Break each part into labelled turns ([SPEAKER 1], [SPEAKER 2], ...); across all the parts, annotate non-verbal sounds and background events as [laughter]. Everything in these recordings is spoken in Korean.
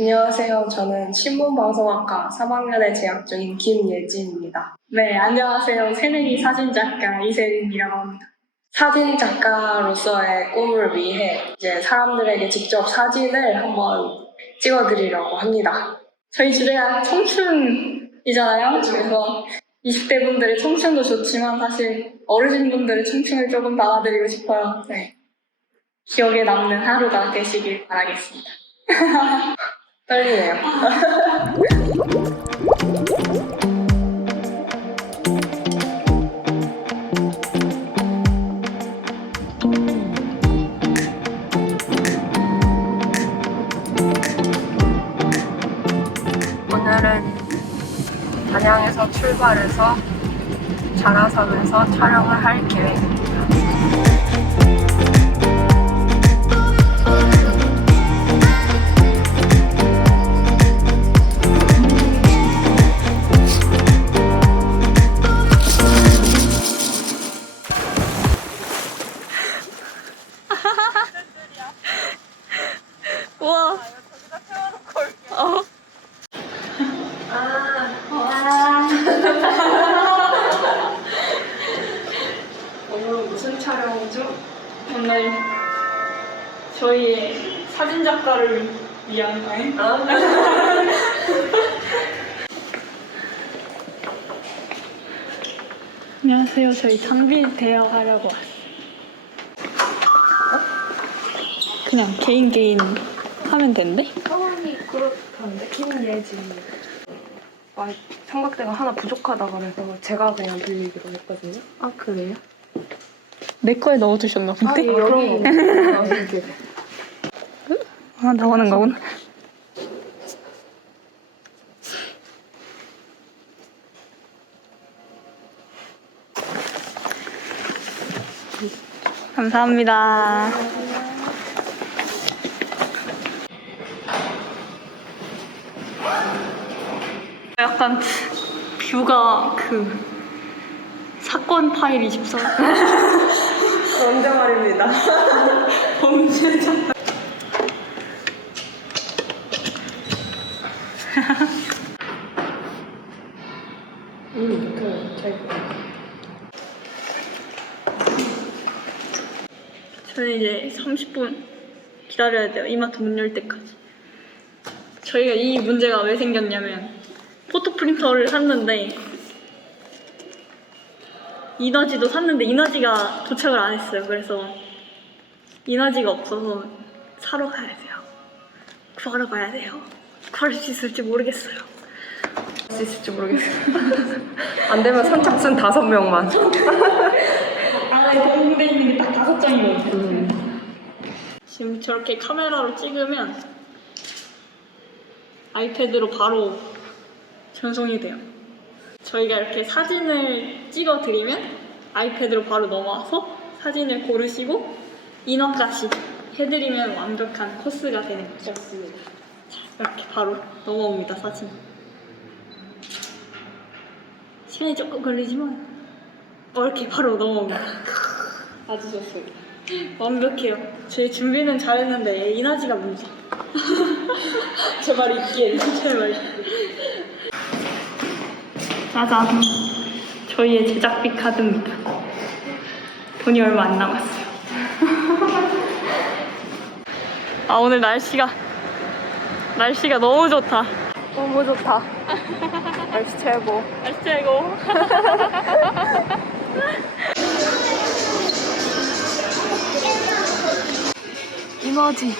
[SPEAKER 1] 안녕하세요. 저는 신문방송학과 3학년에 재학 중인 김예진입니다.
[SPEAKER 2] 네, 안녕하세요. 새내기 사진작가 이세린이라고 합니다.
[SPEAKER 1] 사진 작가로서의 꿈을 위해 이제 사람들에게 직접 사진을 한번 찍어드리려고 합니다.
[SPEAKER 2] 저희 주제가 청춘이잖아요. 그래서 20대 분들의 청춘도 좋지만 사실 어르신 분들의 청춘을 조금 담아드리고 싶어요. 네. 기억에 남는 하루가 되시길 바라겠습니다. [laughs]
[SPEAKER 1] 떨리네요. [laughs]
[SPEAKER 3] 오늘은 단양에서 출발해서 자라섬에서 촬영을 할 계획입니다.
[SPEAKER 2] 안녕하세요. 저희 장비 대여하려고 왔어요. 그냥 개인 개인 하면 된대?
[SPEAKER 3] 상황이 그렇던데 김예진 아, 삼각대가 하나 부족하다 그래서 제가 그냥 빌리기로 했거든요. 아 그래요?
[SPEAKER 2] 내 거에 넣어주셨나 본데?
[SPEAKER 3] 아, 그런 거. 이렇게.
[SPEAKER 2] 아, 나오는 거구나. 감사합니다. 약간 뷰가 그 사건 파일 24. [laughs]
[SPEAKER 1] 언제 말입니다.
[SPEAKER 2] 범죄자.
[SPEAKER 1] 음, 그, 잘.
[SPEAKER 2] 저는 이제 30분 기다려야 돼요. 이마트 문 열 때까지. 저희가 이 문제가 왜 생겼냐면 포토 프린터를 샀는데 이너지도 샀는데 이너지가 도착을 안 했어요. 그래서 이너지가 없어서 사러 가야 돼요. 구하러 가야 돼요. 구할 수 있을지 모르겠어요.
[SPEAKER 3] 할 수 있을지 모르겠어요. [laughs] 안 되면 선착순 다섯 명만. [laughs]
[SPEAKER 2] 안에 동봉돼 있는 게 딱 다섯 장이거든요. 지금 저렇게 카메라로 찍으면 아이패드로 바로 전송이 돼요. 저희가 이렇게 사진을 찍어 드리면 아이패드로 바로 넘어와서 사진을 고르시고 인원까지 해드리면 완벽한 코스가 되는 거죠. 자, 이렇게 바로 넘어옵니다, 사진. 시간이 조금 걸리지만 어, 이렇게 바로 넘어옵니다. 아주 좋습니다. 완벽해요. 제 준비는 잘했는데 이나지가 문제. [laughs] 제발 있기에 [laughs] 제발. 짜잔. 저희의 제작비 카드입니다. 돈이 얼마 안 남았어요. [laughs] 아 오늘 날씨가 날씨가 너무 좋다.
[SPEAKER 3] 너무 좋다. 날씨 최고.
[SPEAKER 2] 날씨 최고. [laughs] 이마지.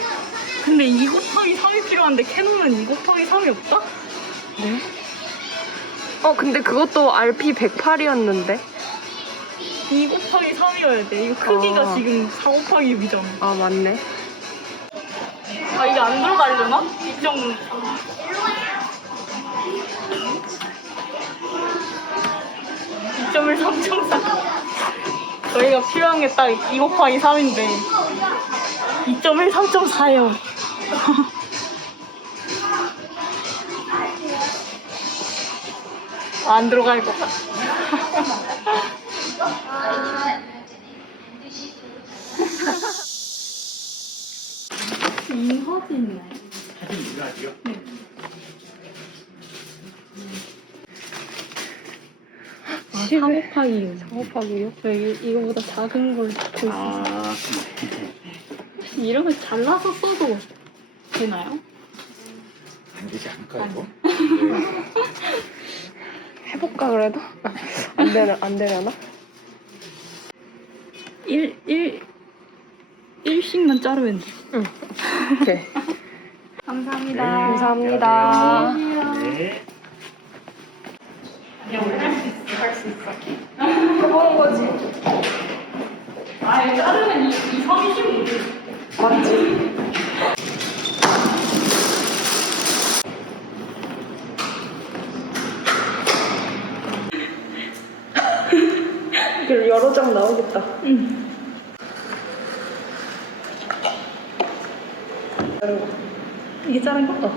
[SPEAKER 2] 근데 2 곱하기 3이 필요한데 캐논은 2 곱하기 3이 없다?
[SPEAKER 3] 네? 어, 근데 그것도 RP 108이었는데.
[SPEAKER 2] 2 곱하기 3이어야 돼. 이거 크기가
[SPEAKER 3] 아.
[SPEAKER 2] 지금 4 곱하기 2잖아.
[SPEAKER 3] 아, 맞네.
[SPEAKER 2] 아, 이게 안 들어가려나? 이쪽 2.13정상 저희가 필요한 게 딱 2 곱하기 3인데 2.13.4요 [laughs] 안 들어갈 것 같아 이화진이요?
[SPEAKER 4] 사진
[SPEAKER 2] 이화지요? 네 4 곱하기 6.
[SPEAKER 3] 4 곱하기 6?
[SPEAKER 2] 여기 이거보다 작은 걸 넣고 있어요.
[SPEAKER 4] 아,
[SPEAKER 2] 이런 걸 잘라서 써도 되나요?
[SPEAKER 4] 안 되지 않을까, 이거? [laughs]
[SPEAKER 3] 해볼까 그래도? [laughs] 안 되나 안 되려나?
[SPEAKER 2] 1, 1, 1씩만 자르면 돼.
[SPEAKER 3] 오케이. [laughs]
[SPEAKER 2] 감사합니다.
[SPEAKER 3] 감사합니다.
[SPEAKER 4] 네.
[SPEAKER 3] 해보는 거지.
[SPEAKER 2] 아, 이거 자르면 이, 이 선이 좀 묻어.
[SPEAKER 3] 맞지? [laughs] 그 여러 장 나오겠다.
[SPEAKER 2] 응. 이게 자른 거? 어.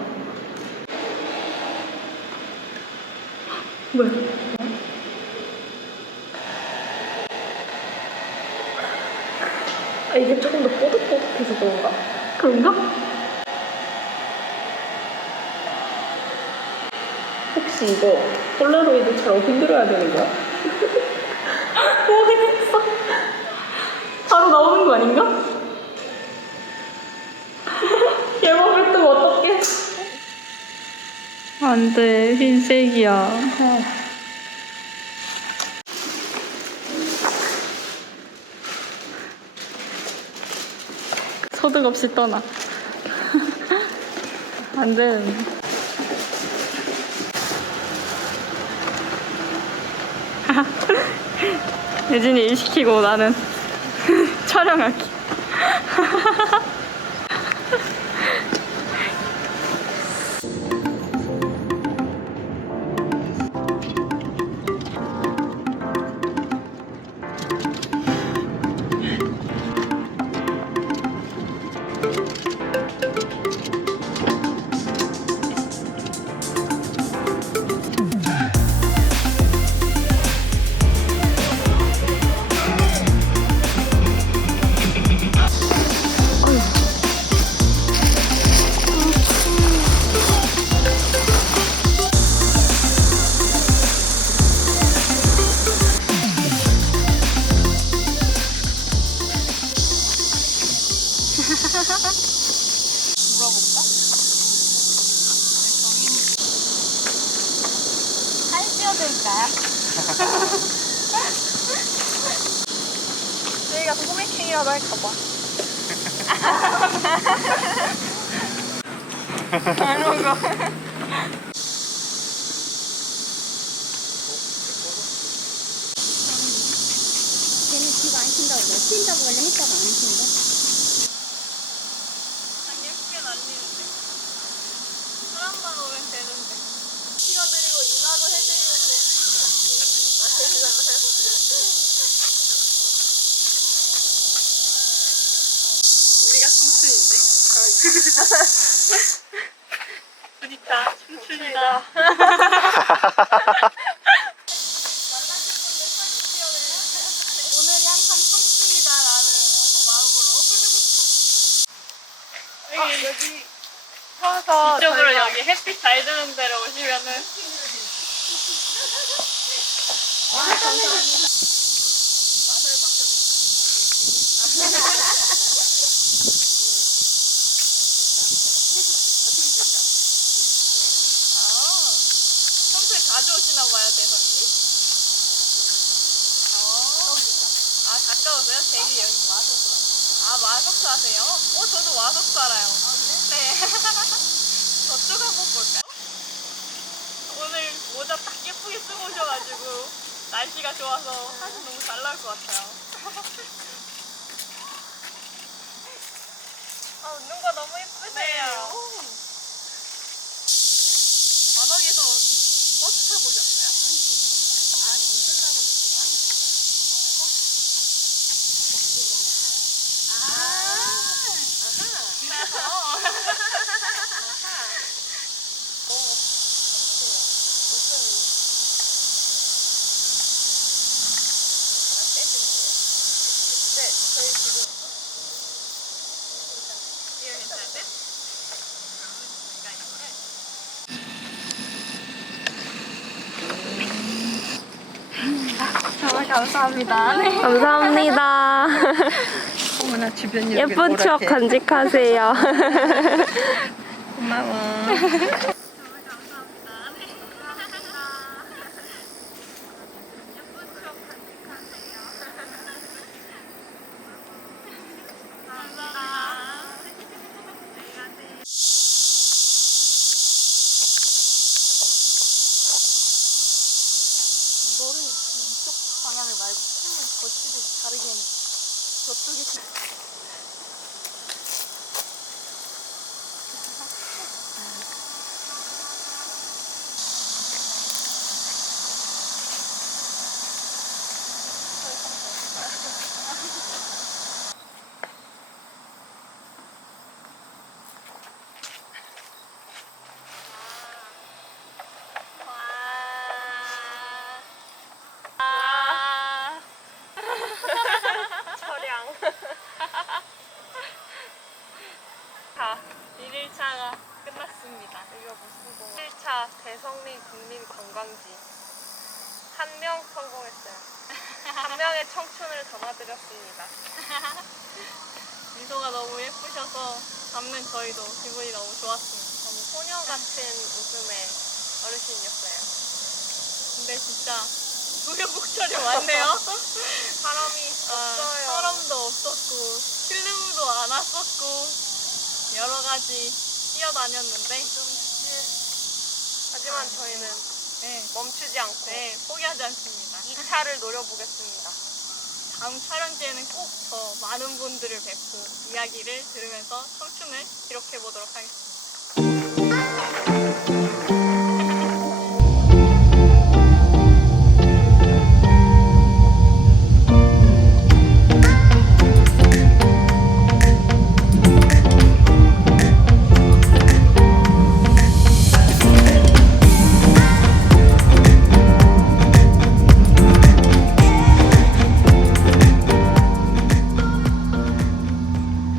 [SPEAKER 2] 뭐야?
[SPEAKER 3] 이게 조금 더 뽀득뽀득해서 그런가?
[SPEAKER 2] 그런가?
[SPEAKER 3] 혹시 이거 폴라로이드처럼 흔들어야 되는 거야? [laughs]
[SPEAKER 2] 모르겠어. 바로 나오는 거 아닌가? [laughs] 얘만 뱉으면 어떡해? 안 돼, 흰색이야. 소득 없이 떠나. [laughs] 안 되는데. [laughs] 예진이 일 시키고 나는 [laughs] 촬영하기. [laughs]
[SPEAKER 3] 저희가 소개팅이라도 할까봐. 이런 거.
[SPEAKER 5] 걔는 지가 안 쉰다고 그래. 쉰다고 원래 했다가 안 쉰다.
[SPEAKER 2] 예쁘게 날리는데? 사람만 오면 되는데. 찍어드리고 인화도 해드리는데. 우리가 청춘인데? 그니까 청춘이다. 오늘이 항상 청춘이다라는 마음으로.
[SPEAKER 3] 여기 서서
[SPEAKER 2] 이쪽으로
[SPEAKER 3] 저희가
[SPEAKER 2] 여기 햇빛 잘 드는 데 로 오시면은 아, 평소에 자주 오시나 봐요, 대선님. 어. 아, 가까우세요? 댁이 여기. 아, 마석수 하세요? 어, 저도 마석수 알아요. 네. 저쪽 한번 볼까요? 오늘 모자 딱 예쁘게 쓰고 오셔가지고 날씨가 좋아서 사진 너무 잘 나올 것 같아요. 아, 웃는 거 너무 예쁘세요. 관악에서 버스 타고 오셨어요? 아, 진짜 타고 오셨구나. 이거 괜찮은데? 정말 감사합니다. 네.
[SPEAKER 3] 감사합니다.
[SPEAKER 1] 어머나 주변
[SPEAKER 3] 예쁜 추억 간직하세요.
[SPEAKER 1] 고마워.
[SPEAKER 2] 이거를 이쪽 방향을 말고 캠을 거치듯 다르게 저쪽에 철양. 자, 1일차가 끝났습니다. 이거 무슨 거? 1차 대성리 국민관광지. 한 명 성공했어요. 한 명의 청춘을 담아드렸습니다. [laughs] 미소가 너무 예쁘셔서 담는 저희도 기분이 너무 좋았습니다. 너무 소녀 같은 웃음의 어르신이었어요. 근데 진짜 우여곡절이 많네요. [laughs] 사람이 없어요. 사람도 없었고 필름도 안 왔었고 여러 가지 뛰어다녔는데 하지만 저희는 멈추지 않고 포기하지 않습니다. 2차를 노려보겠습니다. 다음 촬영지에는 꼭 더 많은 분들을 뵙고 이야기를 들으면서 청춘을 기록해 보도록 하겠습니다.